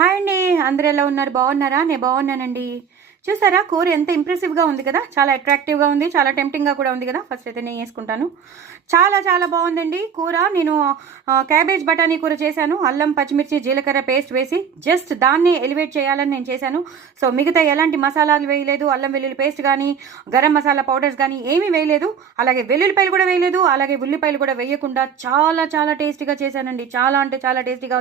Hi అండి. అందరూ ఎలా ఉన్నారు? బాగున్నారా? నేను బాగున్నానండి. చూసారా కూర ఎంత ఇంప్రెసివ్గా ఉంది కదా, చాలా అట్రాక్టివ్గా ఉంది, చాలా టెంప్టింగ్గా కూడా ఉంది కదా. ఫస్ట్ అయితే నేను వేసుకుంటాను. చాలా చాలా బాగుందండి కూర. నేను క్యాబేజ్ బఠానీ కూర చేశాను. అల్లం పచ్చిమిర్చి జీలకర్ర పేస్ట్ వేసి జస్ట్ దాన్ని ఎలివేట్ చేయాలని నేను చేశాను. సో మిగతా ఎలాంటి మసాలాలు వేయలేదు, అల్లం వెల్లుల్లి పేస్ట్ కానీ గరం మసాలా పౌడర్స్ కానీ ఏమీ వేయలేదు. అలాగే వెల్లుల్లిపాయలు కూడా వేయలేదు, అలాగే ఉల్లిపాయలు కూడా వేయకుండా చాలా చాలా టేస్టీగా చేశానండి. చాలా అంటే చాలా టేస్టీగా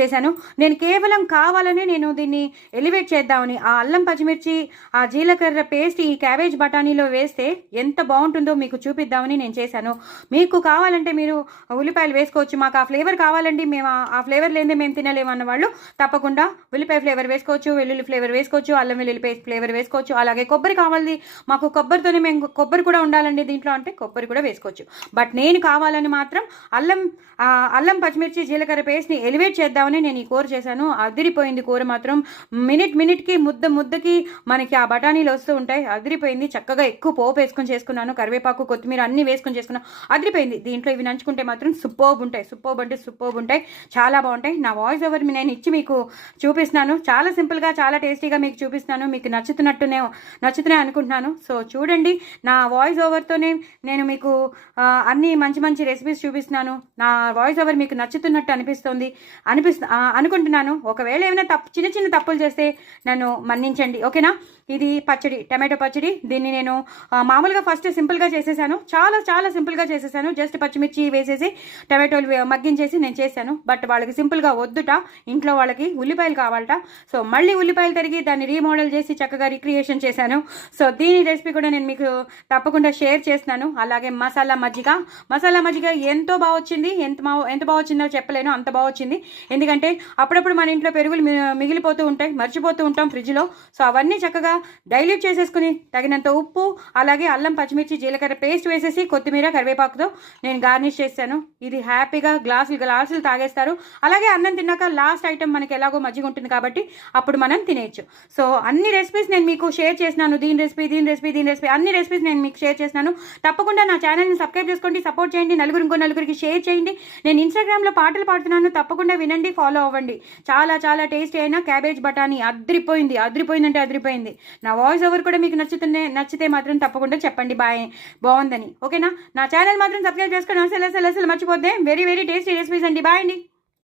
చేశాను. నేను కేవలం కావాలని నేను దీన్ని ఎలివేట్ చేద్దామని ఆ అల్లం పచ్చిమిర్చి ఆ జీలకర్ర పేస్ట్ ఈ క్యాబేజ్ బఠానీలో వేస్తే ఎంత బాగుంటుందో మీకు చూపిద్దామని నేను చేశాను. మీకు కావాలంటే మీరు ఉల్లిపాయలు వేసుకోవచ్చు. మాకు ఆ ఫ్లేవర్ కావాలండి, మేము ఆ ఫ్లేవర్ లేదే మేము తినలేము అన్న వాళ్ళు తప్పకుండా ఉల్లిపాయ ఫ్లేవర్ వేసుకోవచ్చు, వెల్లుల్లి ఫ్లేవర్ వేసుకోవచ్చు, అల్లం వెల్లుల్లి పేస్ట్ ఫ్లేవర్ వేసుకోవచ్చు. అలాగే కొబ్బరి కావాలి, మాకు కొబ్బరితోనే మేము కొబ్బరి కూడా ఉండాలండి దీంట్లో అంటే కొబ్బరి కూడా వేసుకోవచ్చు. బట్ నేను కావాలని మాత్రం అల్లం పచ్చిమిర్చి జీలకర్ర పేస్ట్ని ఎలివేట్ చేద్దామని నేను ఈ కూర చేశాను. అదిరిపోయింది కూర మాత్రం. మినిట్కి ముద్దకి మనకి ఆ బఠానీలు వస్తూ ఉంటాయి. అదిరిపోయింది. చక్కగా ఎక్కువ పోపు వేసుకొని చేసుకున్నాను. కరివేపాకు కొత్తిమీర అన్నీ వేసుకొని చేసుకున్నాను. అదిరిపోయింది. దీంట్లో ఇవి నంచుకుంటే మాత్రం సూపర్బ్ ఉంటాయి. సూపర్బ్ ఉంటాయి. చాలా బాగుంటాయి. నా వాయిస్ ఓవర్ నేను ఇచ్చి మీకు చూపిస్తున్నాను. చాలా సింపుల్గా చాలా టేస్టీగా మీకు చూపిస్తున్నాను. మీకు నచ్చుతున్నాయి అనుకుంటున్నాను. సో చూడండి, నా వాయిస్ ఓవర్తోనే నేను మీకు అన్ని మంచి మంచి రెసిపీస్ చూపిస్తున్నాను. నా వాయిస్ ఓవర్ మీకు నచ్చుతున్నట్టు అనుకుంటున్నాను. ఒకవేళ ఏమైనా చిన్న తప్పులు చేస్తే నన్ను మన్నించండి, ఓకేనా. ఇది పచ్చడి, టమాటో పచ్చడి. దీన్ని నేను మామూలుగా ఫస్ట్ సింపుల్గా చేసేసాను. చాలా చాలా సింపుల్గా చేసేసాను. జస్ట్ పచ్చిమిర్చి వేసేసి టమాటోలు మగ్గించేసి నేను చేశాను. బట్ వాళ్ళకి సింపుల్గా వద్దుట, ఇంట్లో వాళ్ళకి ఉల్లిపాయలు కావాలట. సో మళ్ళీ ఉల్లిపాయలు తరిగి దాన్ని రీమోడల్ చేసి చక్కగా రిక్రియేషన్ చేశాను. సో దీని రెసిపీ కూడా నేను మీకు తప్పకుండా షేర్ చేస్తున్నాను. అలాగే మసాలా మజ్జిగ ఎంతో బాగా వచ్చింది. ఎంత బాగా వచ్చిందో చెప్పలేను, అంత బాగా వచ్చింది. ఎందుకంటే అప్పుడప్పుడు మన ఇంట్లో పెరుగులు మిగిలిపోతూ ఉంటాయి, మర్చిపోతూ ఉంటాం ఫ్రిడ్జ్లో. సో అవన్నీ చక్కగా డైల్యూట్ చేసేసుకుని తగినంత ఉప్పు, అలాగే అల్లం పచ్చిమిర్చి జీలకర్ర పేస్ట్ వేసేసి కొత్తిమీర కరివేపాకుతో నేను గార్నిష్ చేశాను. ఇది హ్యాపీగా గ్లాసులు తాగేస్తారు. అలాగే అన్నం తిన్నాక లాస్ట్ ఐటమ్ మనకి ఎలాగో మజ్జిగ ఉంటుంది కాబట్టి అప్పుడు మనం తినేయచ్చు. సో అన్ని రెసిపీస్ నేను మీకు షేర్ చేసినాను. దీని రెసిపీ అన్ని రెసిపీస్ నేను మీకు షేర్ చేసినాను. తప్పకుండా నా ఛానల్ని సబ్స్క్రైబ్ చేసుకోండి, సపోర్ట్ చేయండి, ఇంకో నలుగురికి షేర్ చేయండి. నేను ఇన్స్టాగ్రామ్లో పాటలు పాడుతున్నాను, తప్పకుండా వినండి, ఫాలో అవ్వండి. చాలా చాలా టేస్టీ అయిన క్యాబేజ్ బఠానీ అదిరిపోయిందంటే అదిరిపోయింది. నా వాయిస్ ఓవర్ కూడా మీకు నచ్చితే మాత్రం తప్పకుండా చెప్పండి బాగుందని, ఓకేనా. నా ఛానల్ మాత్రం సబ్స్క్రైబ్ చేసుకోండి, అసలు మర్చిపోద్దే. వెరీ వెరీ టేస్టీ రెసిపీస్ అండి. బాయ్ అండి.